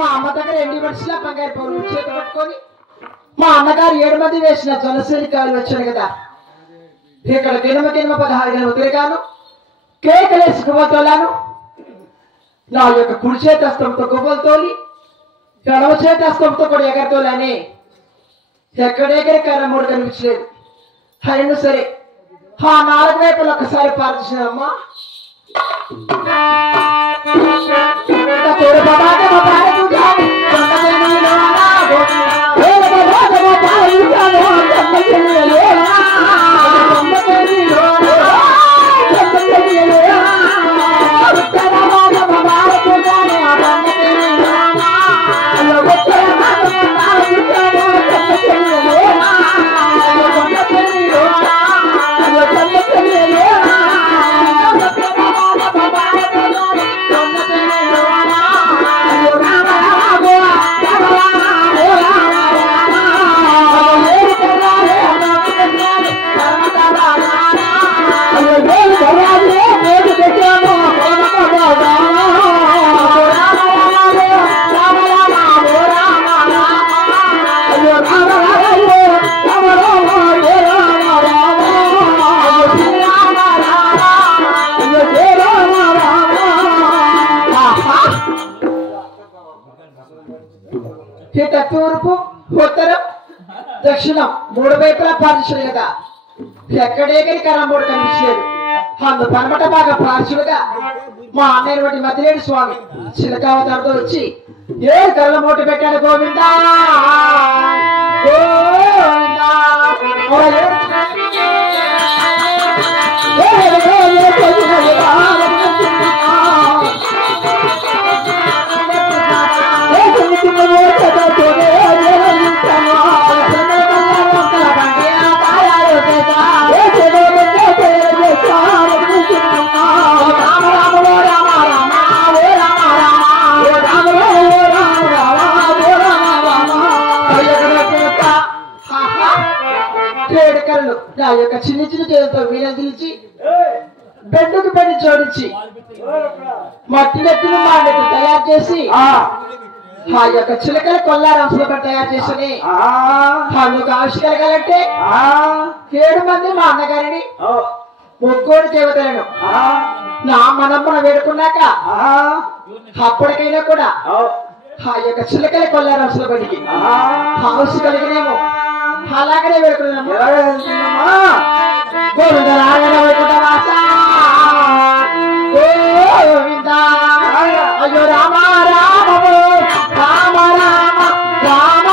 మా అమ్మ దగ్గర ఎండి మనిషిలా బంగారు పౌరులు చేతి పట్టుకొని మా అన్నగారు 7 మంది వేసిన జనసేన కాలు వచ్చాను కదా. ఇక్కడ కినమ 16 గంటలు తిరిగాను, కేకలేసి గువ్వతోలాను. నా యొక్క కుడి చేతి హస్తంతో గువ్వలు తోలి ఎడమ చేతి హస్తంతో కూడా ఎగరతోలని ఎక్కడెక్కడి కర్రమూడు కనిపించలేదు. అయినా సరే ఆ 4 వైపులు ఒక్కసారి పార్చిందమ్మా. తూర్పు ఉత్తరం దక్షిణం 3 వైపులా పార్చులు కదా. ఎక్కడేకరి కర్రమూడు కనిపించలేదు. అందు పనమట బాగా పార్చులుగా మా అన్నయ్య వంటి మధ్యలేడు స్వామి చిలకావతారంతో వచ్చి ఏ కర్రమూట పెట్టాడు గోవిందా గోవిందా. నా యొక్క చిన్న చిన్న చేతులతో వీలందించి బెడ్డుకు బెడ్డు జోడించి మట్టి నెత్తిని మాండెట్టు తయారు చేసి ఆ యొక్క చిలకల కొల్లారంశంలో తయారు చేసుకుని అందుకు ఆవిష్య కలగాలంటే 7 మంది మా అన్నగారిని 3 దేవతలను నా మనమ్మన వేడుకున్నాక అప్పటికైనా కూడా ఆ యొక్క చిలకల కొల్లారంశంలో బడికి ఆవిష్య కలిగినేమో అలాగనే వేడుకున్నాము. గోవింద నారాయణ వైకుంఠ వాస గోవింద. అయ్యో రామ రామ రామ రామ రామ